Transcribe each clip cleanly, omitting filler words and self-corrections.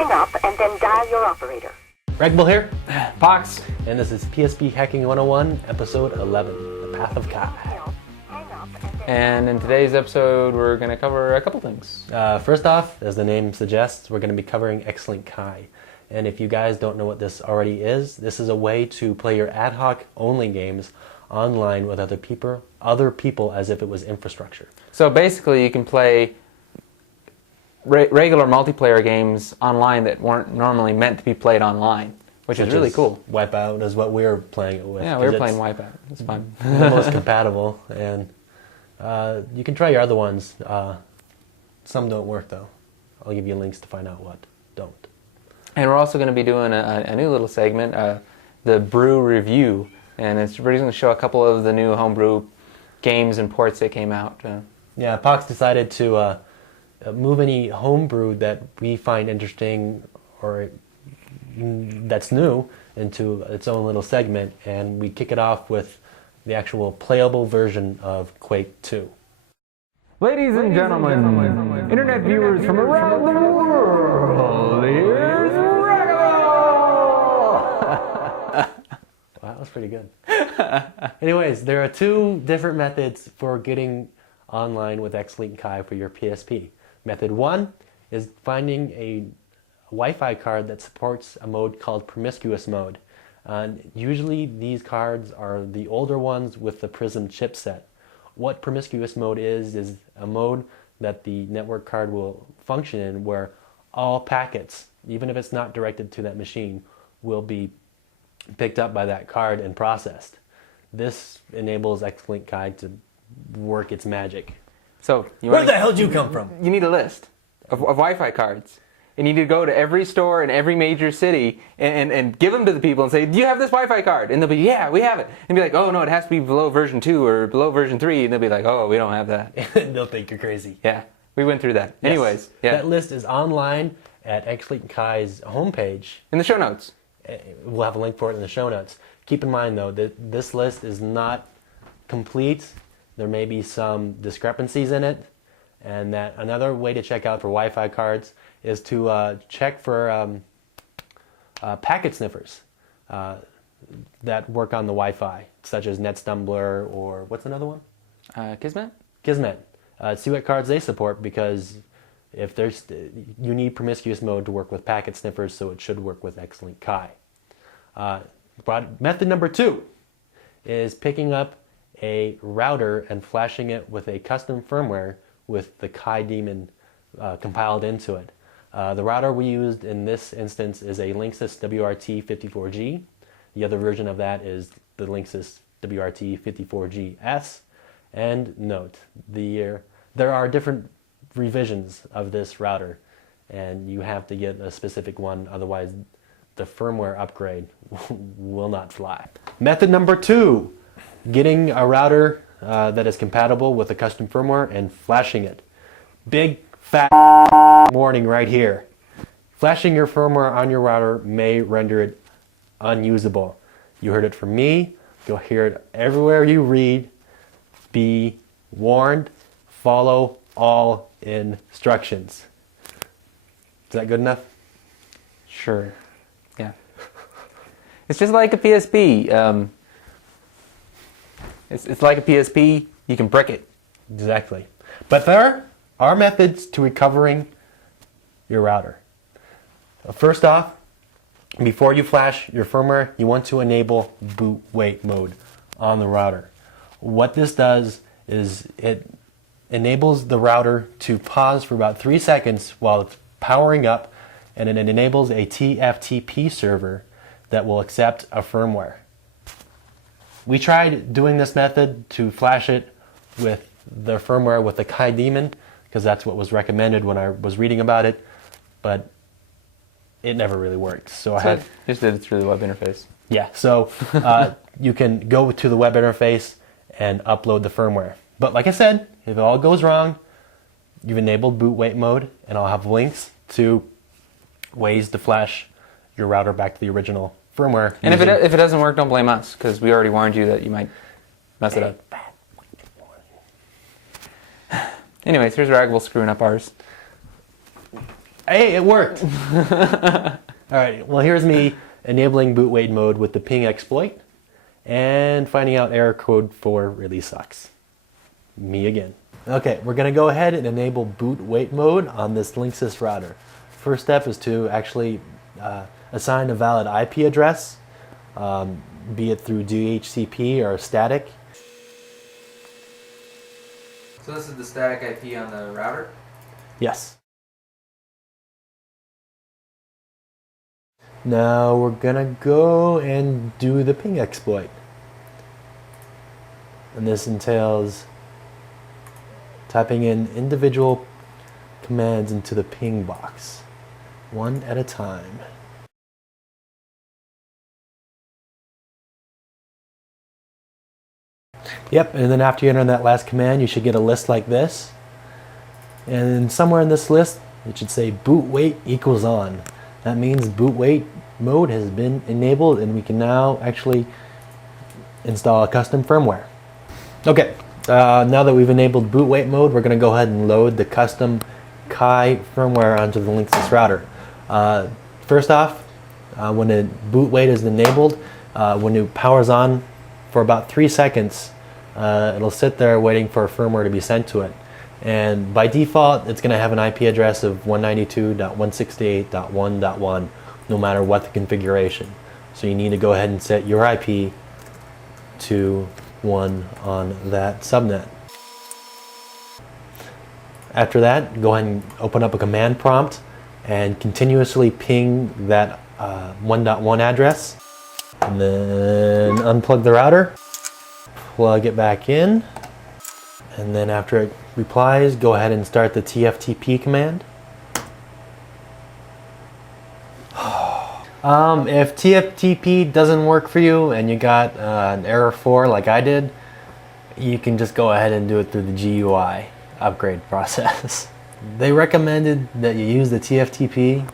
hang up and then dial your operator. Ragbel here, Pox. and this is PSP Hacking 101, Episode 11, The Path of Kai. And in today's episode, we're going to cover a couple things. First off, as the name suggests, we're going to be covering XLink Kai. And if you guys don't know what this already is, this is a way to play your ad hoc only games online with other people as if it was infrastructure. So basically, you can play regular multiplayer games online that weren't normally meant to be played online, which is really cool. Wipeout is what we're playing it with. Yeah, we were playing Wipeout. It's fun. The most compatible, and you can try your other ones. Some don't work though. I'll give you links to find out what don't. And we're also going to be doing a new little segment, the Brew review, and it's really going to show a couple of the new Homebrew games and ports that came out. Yeah, Pox decided to move any Homebrew that we find interesting or that's new into its own little segment, and we kick it off with the actual playable version of Quake II. Ladies and gentlemen, internet viewers from around the world, here's Ragbel! Wow, that was pretty good. Anyways, there are two different methods for getting online with XLink Kai for your PSP. Method one is finding a Wi-Fi card that supports a mode called promiscuous mode. Usually these cards are the older ones with the Prism chipset. What promiscuous mode is a mode that the network card will function in where all packets, even if it's not directed to that machine, will be picked up by that card and processed. This enables XLink Kai to work its magic. So Where the hell did you come from? You need a list of Wi-Fi cards. And you need to go to every store in every major city and give them to the people and say, do you have this Wi-Fi card? And they'll be, yeah, we have it. And be like, oh, no, it has to be below version 2 or below version 3. And they'll be like, oh, we don't have that. They'll think you're crazy. Yeah, we went through that. Yes. Anyways, yeah. That list is online at XLink Kai's homepage. In the show notes. We'll have a link for it in the show notes. Keep in mind, though, that this list is not complete. There may be some discrepancies in it. And that another way to check out for Wi-Fi cards is to check for packet sniffers that work on the Wi-Fi, such as NetStumbler or what's another one? Kismet? Kismet. See what cards they support, because if there's you need promiscuous mode to work with packet sniffers, so it should work with XLink Kai. But method number two is picking up a router and flashing it with a custom firmware with the Kai daemon compiled into it. The router we used in this instance is a Linksys WRT54G. The other version of that is the Linksys WRT54GS. And note, there are different revisions of this router, and you have to get a specific one, otherwise the firmware upgrade will not fly. Method number two, getting a router that is compatible with a custom firmware and flashing it. Big fat warning right here. Flashing your firmware on your router may render it unusable. You heard it from me. You'll hear it everywhere you read. Be warned. Follow all instructions. Is that good enough? Sure. Yeah. It's just like a PSP. It's like a PSP. You can brick it. Exactly. But there are methods to recovering your router. First off, before you flash your firmware, you want to enable boot wait mode on the router. What this does is it enables the router to pause for about 3 seconds while it's powering up, and it enables a TFTP server that will accept a firmware. We tried doing this method to flash it with the firmware with the Kai daemon, because that's what was recommended when I was reading about it, but it never really worked. So I had just did it through the web interface. Yeah, so you can go to the web interface and upload the firmware. But like I said, if it all goes wrong, you've enabled boot wait mode, and I'll have links to ways to flash your router back to the original firmware. And if it doesn't work, don't blame us, because we already warned you that you might mess it up. Anyways, here's Ragbel screwing up ours. Hey, it worked! Alright, well here's me enabling boot wait mode with the ping exploit and finding out error code 4 really sucks. Me again. Okay, we're going to go ahead and enable boot wait mode on this Linksys router. First step is to actually assign a valid IP address, be it through DHCP or static. So this is the static IP on the router? Yes. Now we're gonna go and do the ping exploit. And this entails typing in individual commands into the ping box, one at a time. Yep, and then after you enter that last command, you should get a list like this. And somewhere in this list, it should say boot wait equals on. That means boot wait mode has been enabled and we can now actually install a custom firmware. Okay, now that we've enabled boot wait mode, we're going to go ahead and load the custom Kai firmware onto the Linksys router. First off, when the boot wait is enabled, when it powers on for about 3 seconds, it'll sit there waiting for firmware to be sent to it. And by default, it's going to have an IP address of 192.168.1.1 no matter what the configuration. So you need to go ahead and set your IP to 1 on that subnet. After that, go ahead and open up a command prompt and continuously ping that 1.1 address. And then unplug the router, plug it back in, and then after it replies, go ahead and start the TFTP command. If TFTP doesn't work for you and you got an error 4 like I did, you can just go ahead and do it through the GUI upgrade process. They recommended that you use the TFTP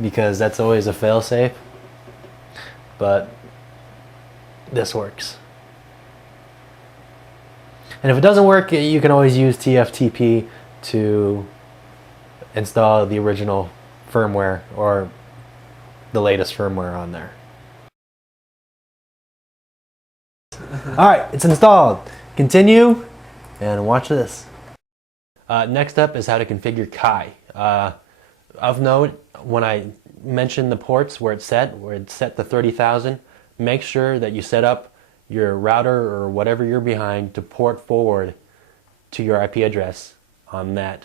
because that's always a failsafe, but this works. And if it doesn't work, you can always use TFTP to install the original firmware or the latest firmware on there. Alright, it's installed. Continue and watch this. Next up is how to configure Kai. Of note, when I mentioned the ports where it's set to 30,000, make sure that you set up your router or whatever you're behind to port forward to your IP address on that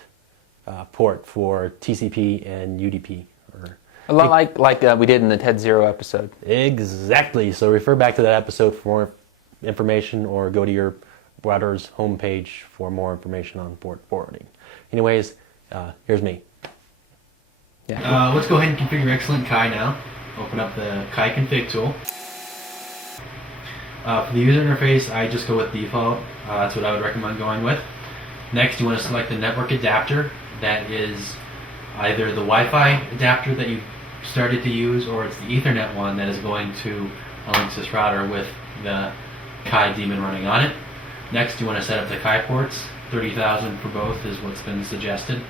port for TCP and UDP. A lot like we did in the TED Zero episode. Exactly. So refer back to that episode for more information or go to your router's homepage for more information on port forwarding. Anyways, here's me. Yeah. Let's go ahead and configure XLink Kai now. Open up the Kai config tool. For the user interface, I just go with default. That's what I would recommend going with. Next, you want to select the network adapter. That is either the Wi-Fi adapter that you started to use, or it's the Ethernet one that is going to a Linksys router with the Kai daemon running on it. Next, you want to set up the Kai ports. 30,000 for both is what's been suggested.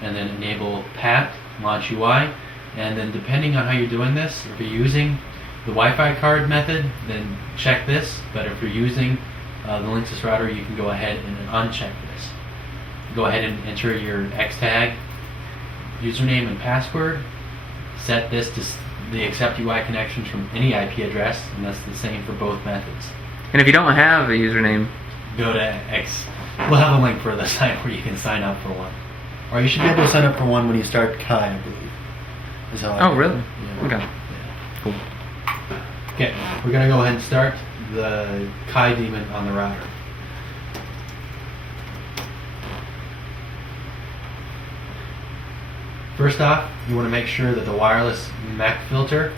And then enable PAT, launch UI. And then depending on how you're doing this, if you're using the Wi-Fi card method, then check this. But if you're using the Linksys router, you can go ahead and uncheck this. Go ahead and enter your X tag, username and password. Set this to the accept UI connections from any IP address, and that's the same for both methods. And if you don't have a username, go to X. We'll have a link for the site where you can sign up for one. Or you should be able to sign up for one when you start Kai, I believe. Is how I really? Yeah. Okay. Yeah. Cool. Okay, we're going to go ahead and start the Kai daemon on the router. First off, you want to make sure that the wireless MAC filter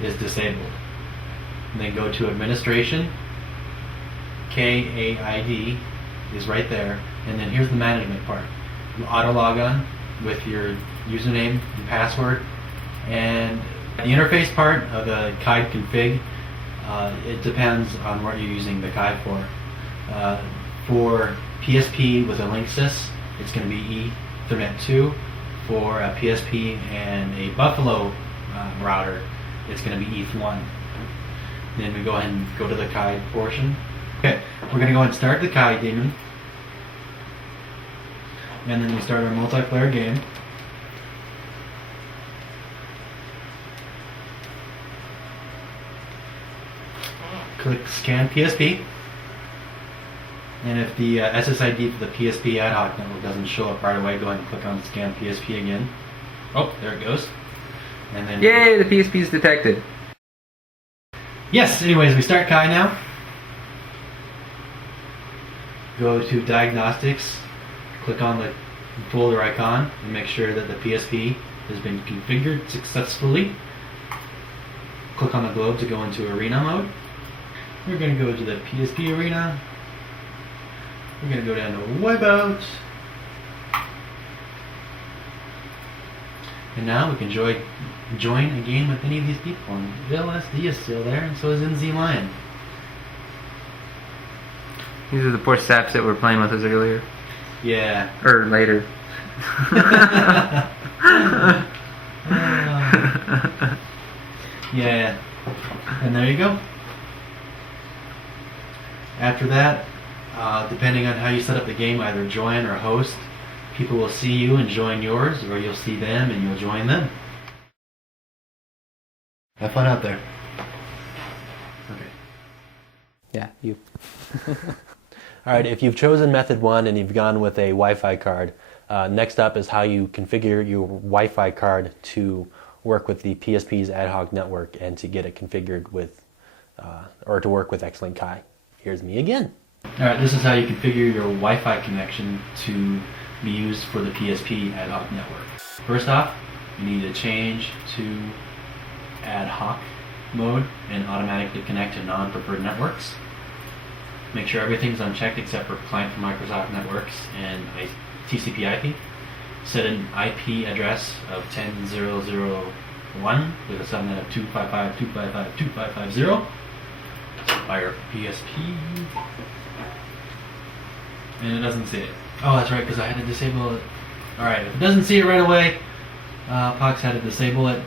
is disabled. And then go to Administration. KAID is right there. And then here's the management part. You auto log on with your username and password. And the interface part of the Kai config, it depends on what you're using the Kai for. For PSP with a Linksys, it's going to be Ethernet 2. for a PSP and a Buffalo router, it's going to be ETH1. Then we go ahead and go to the Kai portion. Okay, we're going to go ahead and start the Kai daemon. And then we start our multiplayer game. Click Scan PSP. And if the SSID for the PSP ad hoc network doesn't show up right away, go ahead and click on Scan PSP again. Oh, there it goes. And then Yay, the PSP is detected. Yes, anyways, we start Kai now. Go to Diagnostics, click on the folder icon, and make sure that the PSP has been configured successfully. Click on the globe to go into Arena mode. We're going to go to the PSP Arena. We're going to go down to Wipeout. And now we can join a game with any of these people. And LSD is still there, and so is NZ Lion. These are the poor saps that were playing with us earlier. Yeah. Or later. Yeah. And there you go. After that, depending on how you set up the game, either join or host, people will see you and join yours, or you'll see them and you'll join them. Have fun out there. Okay. Yeah, you. Alright, if you've chosen method 1 and you've gone with a Wi-Fi card, next up is how you configure your Wi-Fi card to work with the PSP's ad hoc network and to get it configured with, or to work with XLink Kai. Here's me again. Alright, this is how you configure your Wi-Fi connection to be used for the PSP ad hoc network. First off, you need to change to ad hoc mode and automatically connect to non-preferred networks. Make sure everything's unchecked except for client for Microsoft Networks and TCP/IP. Set an IP address of 10.0.0.1 with a subnet of 255.255.255.0 by your PSP. And it doesn't see it. Oh, that's right, because I had to disable it. Alright, if it doesn't see it right away, Pox had to disable it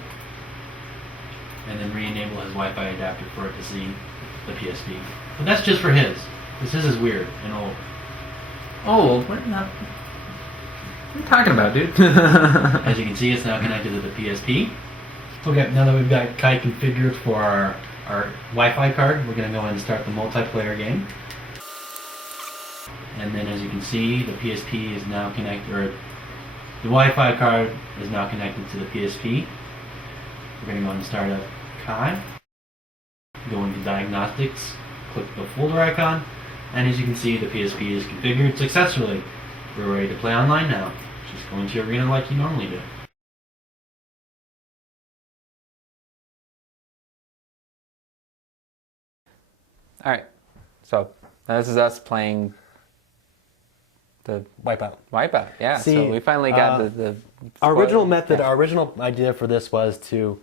and then re-enable his Wi-Fi adapter for it to see the PSP. But that's just for his. Because his is weird and old. Old? What are you talking about, dude? As you can see, it's now connected to the PSP. Okay, now that we've got Kai configured for our Wi-Fi card, we're going to go ahead and start the multiplayer game. And then as you can see, the PSP is now connected, or the Wi-Fi card is now connected to the PSP. We're going to go ahead and start up Kai. Go into Diagnostics, click the folder icon, and as you can see, the PSP is configured successfully. We're ready to play online now. Just go into Arena like you normally do. Alright, so this is us playing the Wipeout. Wipeout, yeah. See, so we finally got the our original method, yeah. our original idea for this was to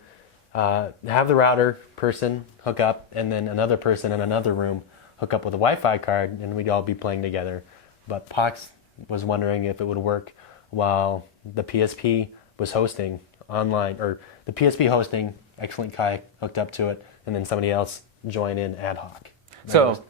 have the router person hook up and then another person in another room hook up with a Wi-Fi card and we'd all be playing together. But Pox was wondering if it would work while the PSP was hosting online, or the PSP hosting, XLink Kai hooked up to it, and then somebody else join in ad hoc. So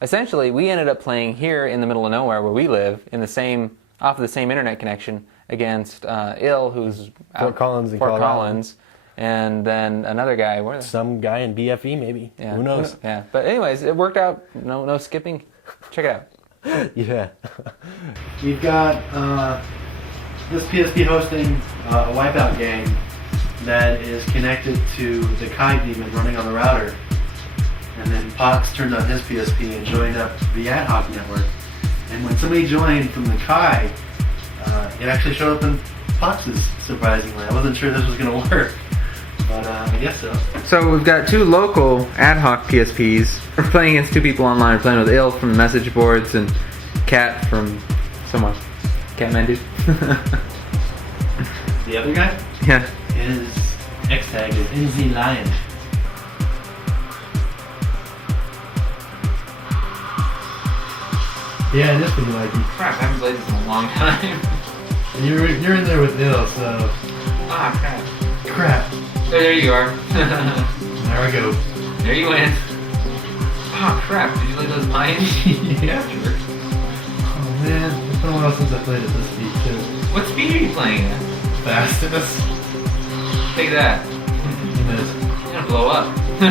essentially, we ended up playing here in the middle of nowhere where we live, in the same, off of the same internet connection, against Il, who's Fort Collins in Fort Colorado. Collins, and then another guy. Some guy in BFE maybe. Yeah. Who knows? Yeah. But anyways, it worked out. No skipping. Check it out. Yeah. We've got this PSP hosting a Wipeout game that is connected to the Kai daemon running on the router. And then Pox turned on his PSP and joined up the ad hoc network. And when somebody joined from the Kai, it actually showed up in Pox's, surprisingly. I wasn't sure this was going to work, but I guess so. So we've got two local ad hoc PSPs. We're playing against two people online. We're playing with Il from the message boards and Cat from somewhere. Catman dude. The other guy? Yeah. His X-tag is NZ Lion. Yeah, it is pretty laggy. Crap, I haven't played this in a long time. You're in there with Ill, so. Ah, crap. Crap. There you are. There I go. There you went. Ah, crap. Did you like those mines? Yeah. Sure. Oh man, it's been a while since I played at this speed too. What speed are you playing at? Fastest. Take that. You missed. You're gonna blow up. I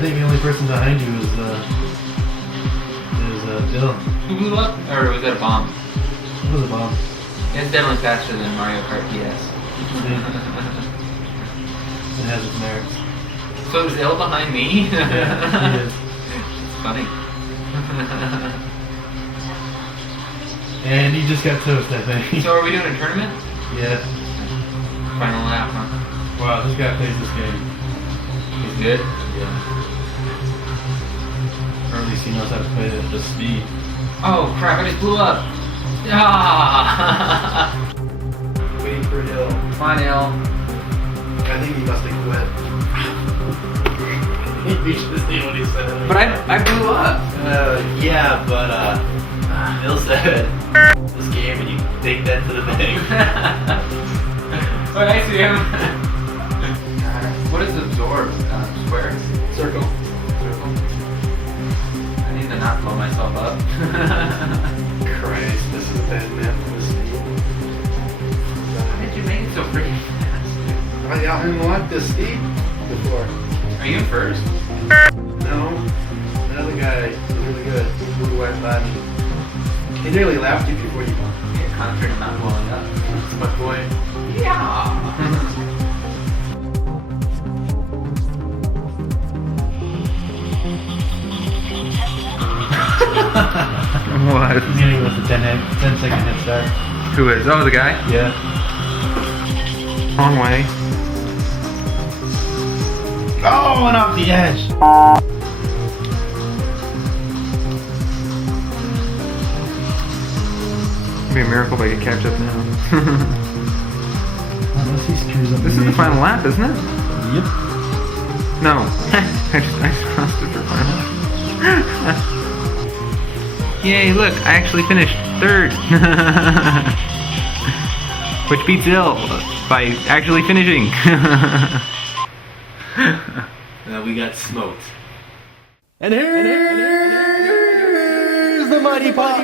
think the only person behind you is Bill. Who blew up? Or was that a bomb? It was a bomb. It's definitely faster than Mario Kart DS. It has its merits. So is Ill behind me? Yeah, he is. It's funny. And he just got toast, I think. So are we doing a tournament? Yeah. Final lap, huh? Wow, this guy plays this game. He's good? Yeah. Or at least he knows how to play it at this speed. Oh crap, I just blew up. Ah! Waiting for Hill. Come on, Ill. I think he must have quit. You should see what he said. But I blew up. Yeah, but Bill said this game and you take that to the bank. Oh, I see him. What is absorb? Square? Circle. Circle. I need to not blow myself up. Christ, this is a bad map for this speed. How did you make it so freaking fast? I unlocked this speed before. Are you in first? No, another guy is really good. Blue white body. He nearly laughed you before you won. Yeah, concentrate on not blowing up. That's my boy. Yeah. What? Meaning with the 10-second head start. Who is? Oh, the guy? Yeah. Wrong way. Oh, and off the edge. It'd be a miracle if I could catch up now. Unless he screws up. This is the final lap, isn't it? Yep. No. I just crossed it for final. Yay, look, I actually finished third. Which beats Ill by actually finishing. We got smoked. And here's the Mighty Pops.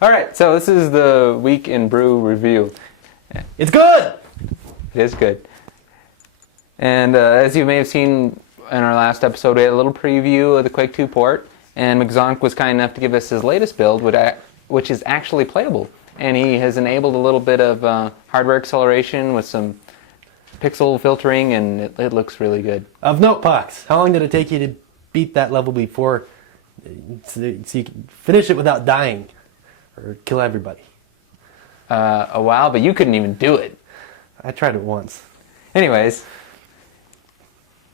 Alright, so this is the week in Brew review. It's good. It is good. And as you may have seen in our last episode, we had a little preview of the Quake II port, and McZonk was kind enough to give us his latest build, which is actually playable. And he has enabled a little bit of hardware acceleration with some pixel filtering, and it looks really good. Of note, Pox, how long did it take you to beat that level before so you can finish it without dying or kill everybody? A while, but you couldn't even do it. I tried it once. Anyways,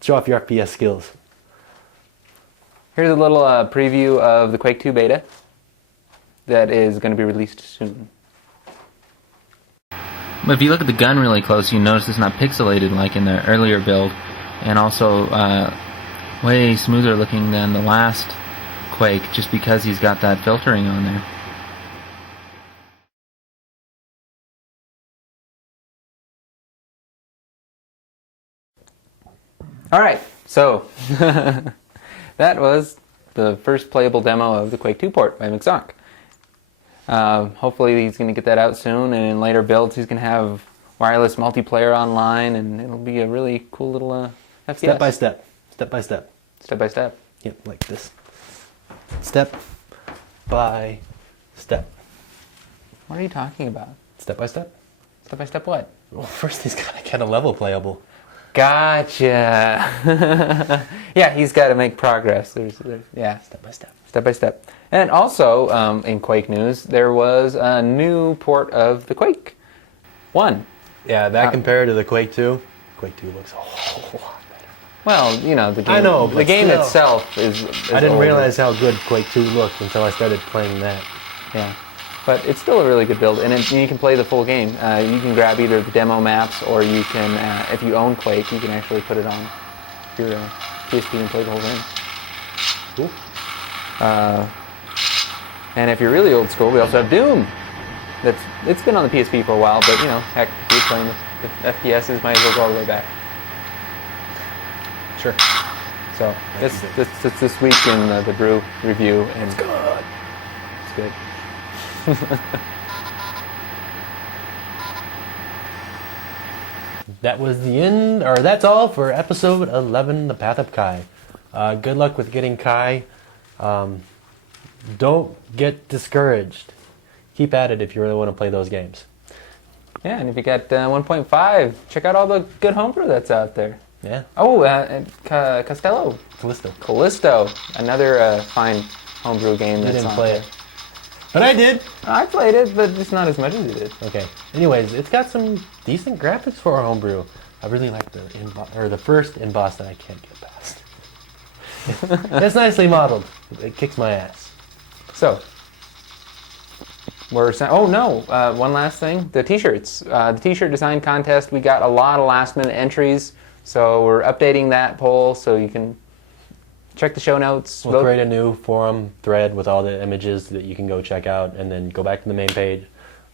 Show off your FPS skills. here's a little preview of the Quake II beta that is going to be released soon. But if you look at the gun really close, you notice it's not pixelated like in the earlier build, and also way smoother looking than the last Quake, just because he's got that filtering on there. Alright, so that was the first playable demo of the Quake II port by McZonk. Hopefully he's going to get that out soon, and in later builds he's going to have wireless multiplayer online, and it'll be a really cool little FPS. Step by step. Step by step. Step by step. Yep, like this. Step by step. What are you talking about? Step by step. Step by step what? Well, first he's got to get a level playable. Gotcha. Yeah, he's got to make progress. Yeah, Step by step. step by step. And also, in Quake news, there was a new port of the Quake 1. Yeah, that compared to the Quake II, Quake II looks a whole lot better. Well, you know, the game, I know, the but game still. itself is I didn't older. realize how good Quake II looked until I started playing that. Yeah, but it's still a really good build, and you can play the full game. You can grab either the demo maps, or you can, if you own Quake, you can actually put it on your PSP and play the whole game. Cool. And if you're really old school, we also have Doom. It's been on the PSP for a while, but you know, heck, if you're playing with FPSs, might as well go all the way back. Sure. So this week in the Brew review, and it's good. It's good. That was the end, or that's all for episode 11, The Path of Kai. Good luck with getting Kai. Don't get discouraged. Keep at it if you really want to play those games. Yeah, and if you got 1.5, check out all the good homebrew that's out there. Yeah. Oh, Costello. Callisto, another fine homebrew game. You that's didn't on play there. it. But I did. I played it, but just not as much as you did. Okay. Anyways, it's got some decent graphics for a homebrew. I really like the first in-boss that I can't get past. It's nicely modeled. It kicks my ass. So, one last thing. The t-shirts. The t-shirt design contest, we got a lot of last-minute entries, so we're updating that poll so you can check the show notes. We'll create a new forum thread with all the images that you can go check out, and then go back to the main page,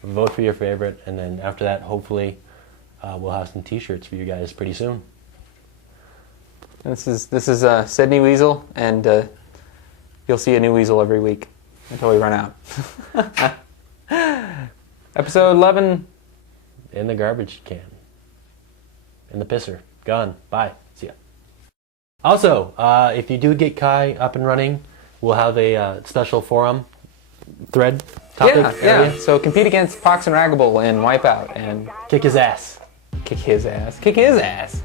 vote for your favorite, and then after that, hopefully, we'll have some t-shirts for you guys pretty soon. This is Sydney Weasel, and you'll see a new Weasel every week until we run out. Episode 11. In the garbage can. In the pisser. Gone. Bye. See ya. Also, if you do get Kai up and running, we'll have a special forum thread topic area. Yeah. So compete against Fox and Ragable in Wipeout and kick his ass. Kick his ass. Kick his ass.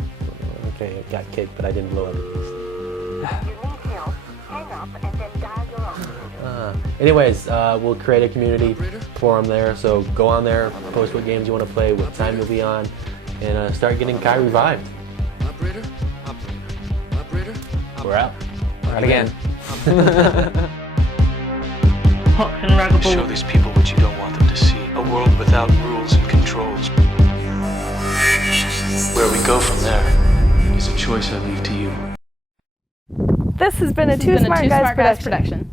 Okay, it got kicked, but I didn't blow it. You need help, hang up and then dial your operator. Anyways, we'll create a community forum there, so go on there, post what games you want to play, what time you'll be on, and start getting Kai revived. We're out. We're out again. Fox and Ragable. Show these people what you don't want them to see. A world without rules and controls. Where we go from there is a choice I leave to you. This has been a Two Smart Guys production.